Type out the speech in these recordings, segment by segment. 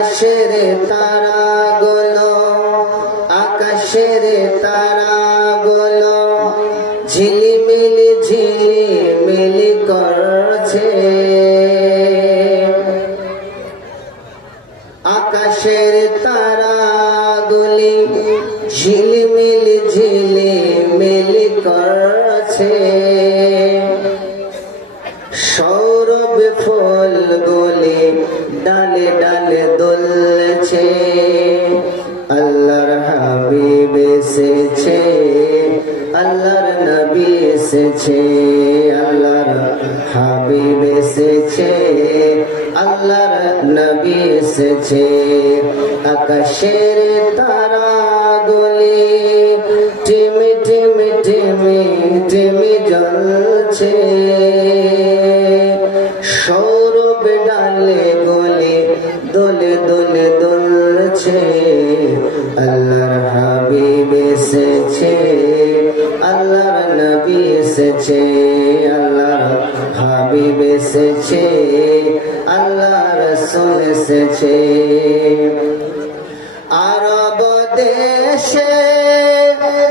আকাশের তারাগুলো আকাশের তারাগুলো ঝিলিমিলি ঝিলিমিলি করছে। আকাশের তারাগুলি ঝিলিমিলি ঝিলিমিলি করছে। সৌরভ ফুলগুলি ডালে ডালে দুলছে। আল্লাহর হাবিব এসেছে, আল্লাহর নবী এসেছে। আল্লাহর হাবিব এসেছে, আল্লাহর নবী এসেছে। আকাশের তারাগুলি টিমি টিমি টিমি টিমি জ্বলছে। সৌরভ ডালে গলে দোলে দোলে দুলছে। আল্লাহর হাবিব এসেছে, আল্লাহর নবী এসেছে। আল্লাহর হাবিব এসেছে, আল্লাহর রাসূল এসেছে। আরব দেশে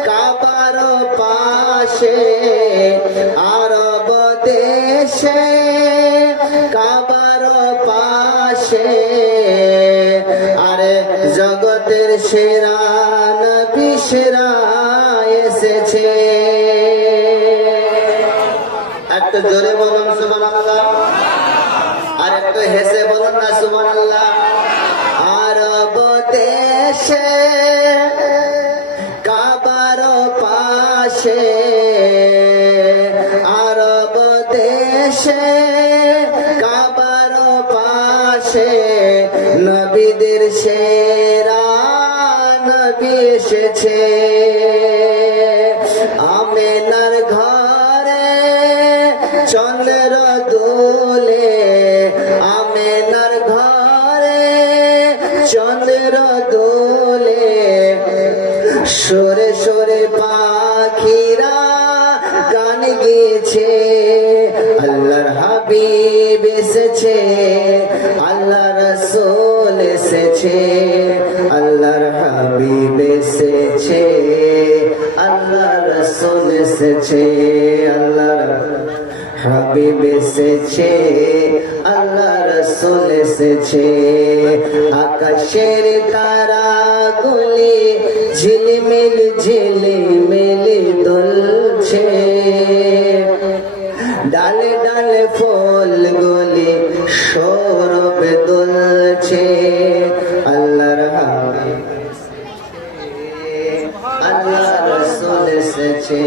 কাবার পাশে, আরব দেশে কাবার পাশে, আরে জগতের সেরা নবী সেরা এসেছে। একটু জোরে বলুন সুবহানাল্লাহ, আর একটু হেসে বলুন না সুবহানাল্লাহ। আরব দেশে কাবার পাশে, আরব দেশে কাবার পাশে, নবীদের সেরা নবী এসেছে। আমেনার ঘরে চন্দ্র দোলে, আমেনার ঘরে চন্দ্র দোলে। সরে সরে পাখিরা গান গেছে। আল্লাহর হাবিব এসেছে, আল্লাহর রাসূল এসেছে। আল্লাহর হাবিব এসেছে, আল্লাহর রাসূল এসেছে। আল্লাহর হাবিব এসেছে, আল্লাহর রাসূল এসেছে। আকাশের তারাগুলি ঝিলিমিলি ঝিলিমিলি দুলছে। ডালে ডালে ফুলগুলি সৌরভ দুলছে। আল্লাহর হাবিব, আল্লাহর রাসূল এসেছে।